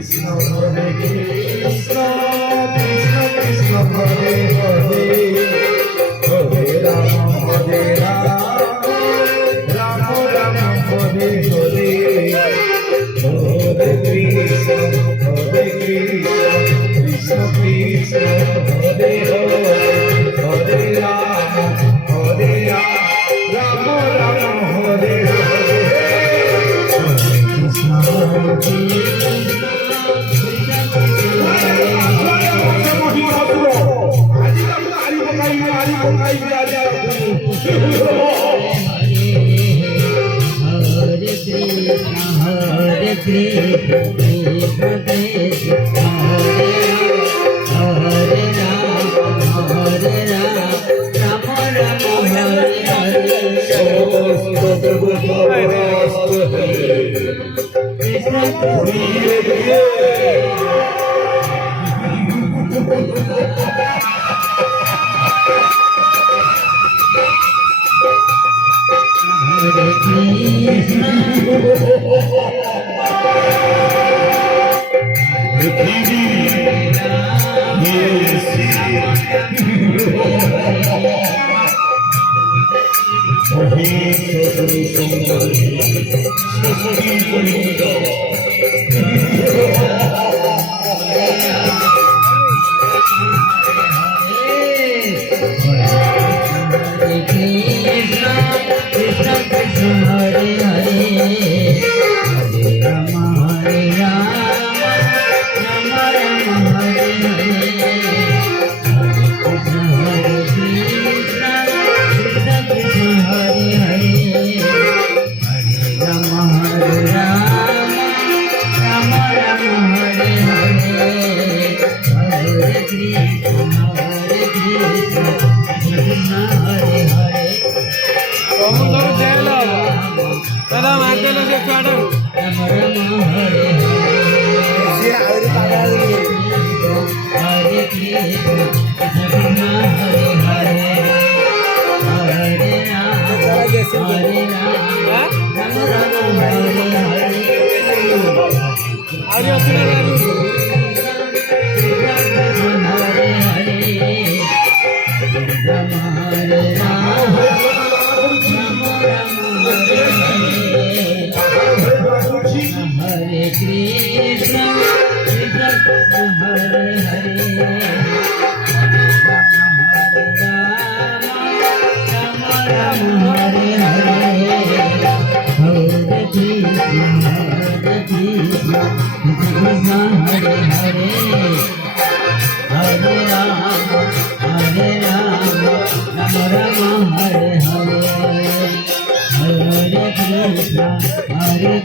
Krishna Hare Krishna Krishna Krishna Hare Hare Hare Rama Hare Rama Rama Rama Hare Hare Hare Krishna Krishna Krishna Hare Hare Hare Rama Rama Rama Hare Hare Krishna Hare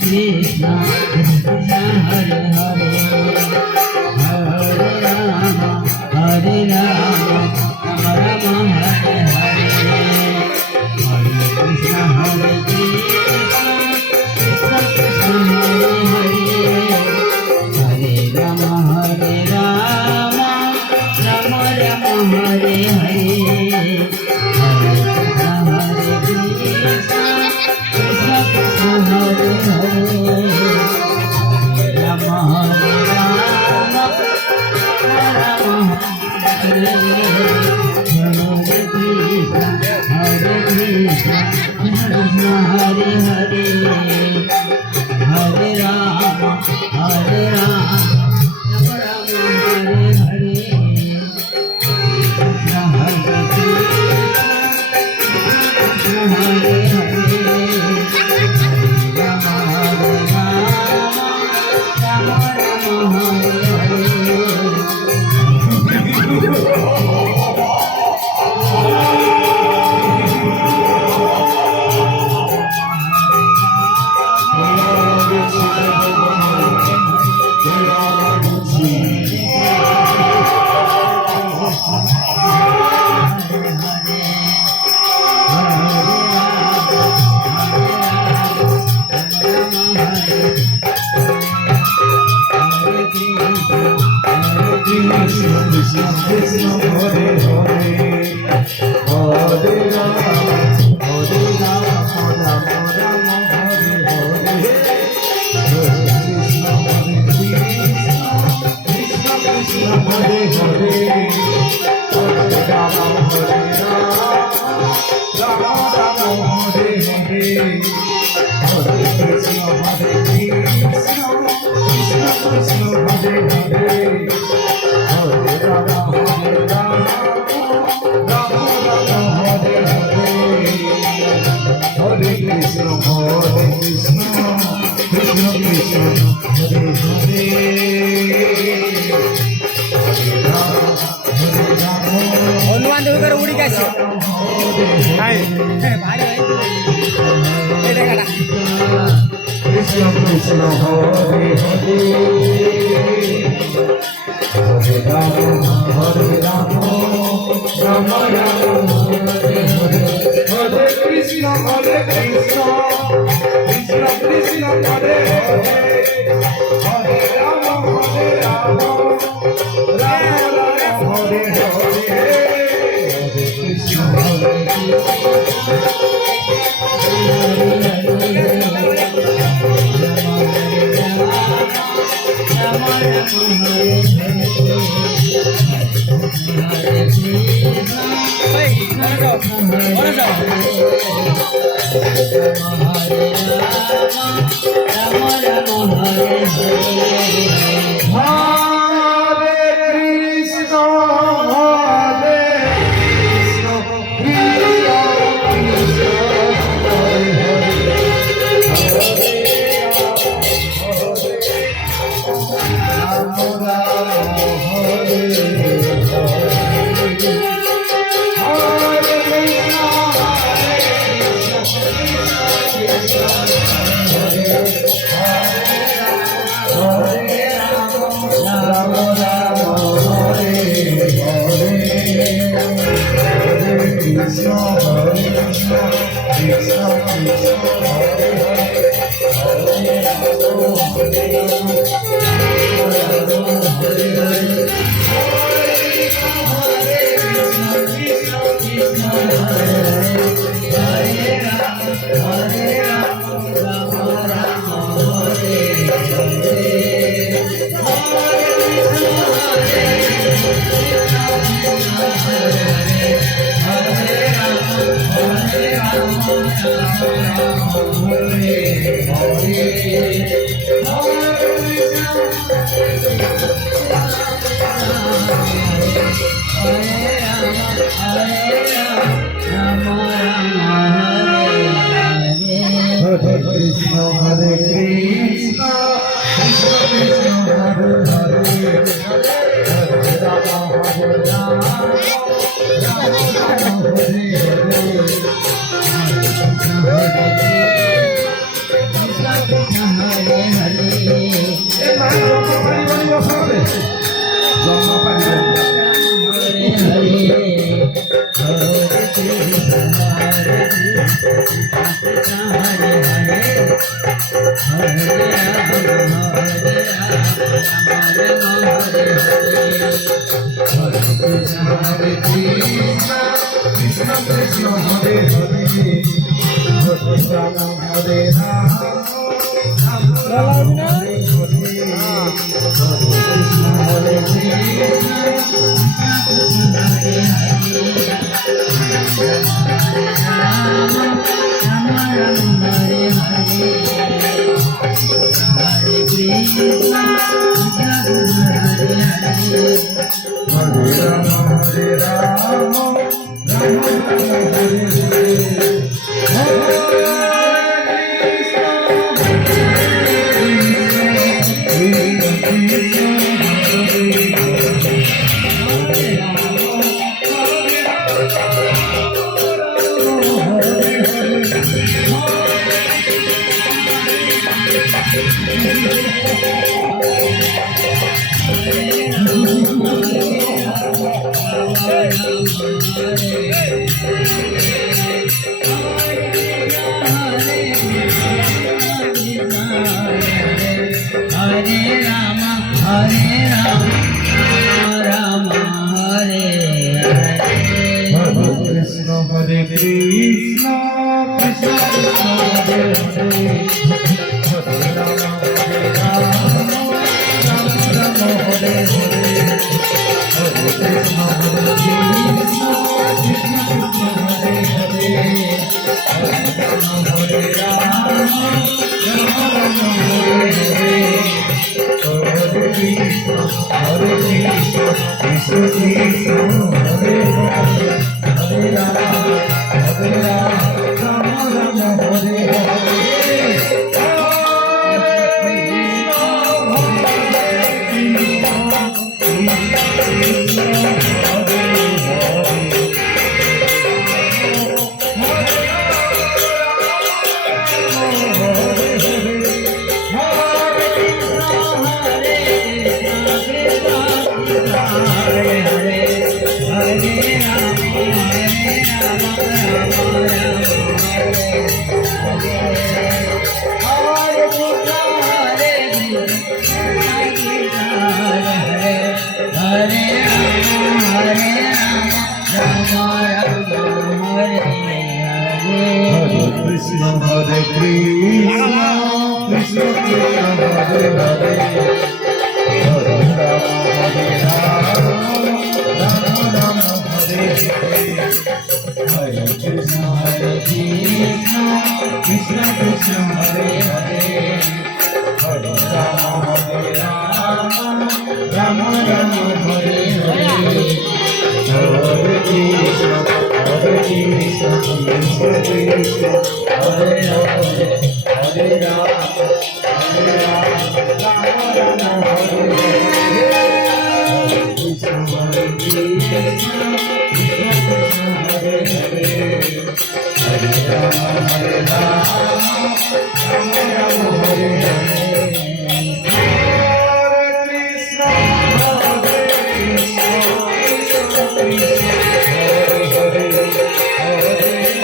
Krishna Hare Hare Hare Rama Hare Rama Rama Rama Hare Hare Hare Krishna Hare Krishna Krishna Krishna Hare Hare Hare Rama Hare Rama Rama Rama Hare Hare Hare Krishna Krishna Krishna Hare Hare Hanuman দেব করে উড়ি গেছে ভাই ভাই এই দেখাটা Krishna Krishna Hare Hare Hare Rama Hare Rama Rama Rama Hare Hare Hare Krishna Krishna Krishna Hare Hare Hare Rama Hare Rama Rama Rama Hare Hare Hare Krishna Hare Hare Krishna Hare Krishna Krishna Krishna Hare Hare Hare Rama Hare Rama Rama Hare Hare Hare Krishna Krishna Krishna Hare Hare Hare Rama Hare Rama Rama Rama Hare Hare Hare Krishna Krishna Krishna Hare Hare Hare Rama Rama Rama Hare Hare Krishna Hare Krishna Krishna Krishna Hare Hare Hare Rama Hare Rama Rama Rama Hare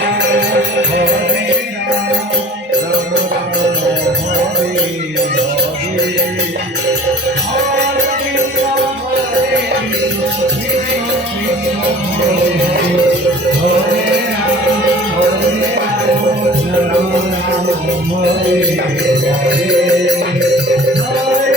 Hare Hare